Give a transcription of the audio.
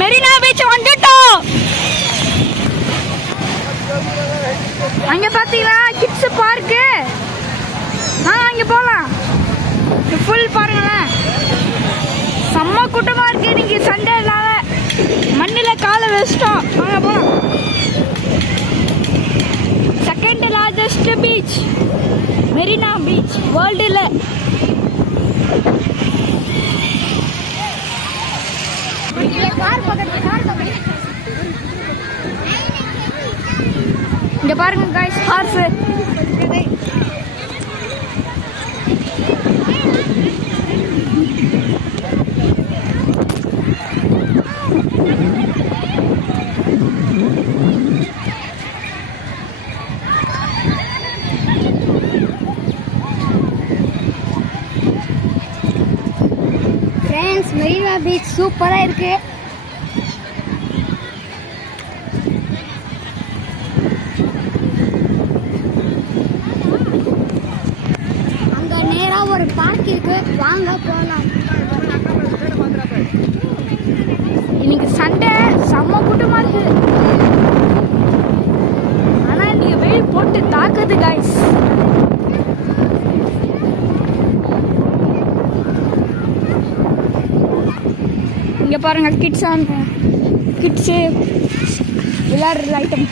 Marina beach வந்துட்டோம். அங்க பாத்தீங்களா கிட்ஸ் பார்க்கு, அங்க போலாம். ஃபுல் பாருங்களேன், செம்ம கூட்டமா இருக்கு. இன்னைக்கு சண்டே இல்லாத மண்ணில காலை வச்சிட்டோம். வாங்க போலாம். Second largest beach Marina beach வேர்ல்டுல. இங்க பாருங்க guys, horse. Friends, Marina beach சூப்பரா இருக்கு. ஒரு பார்க் இருக்கு, வாங்க போலாம். இன்னைக்கு சண்டே செம்ம கூட்டமா இருக்கு. ஆனா இன்னைக்கு வெயில் போட்டு தாக்குது गाइस. இங்க பாருங்க, கிட்ஸ் விளையாடுற ஐட்டம்.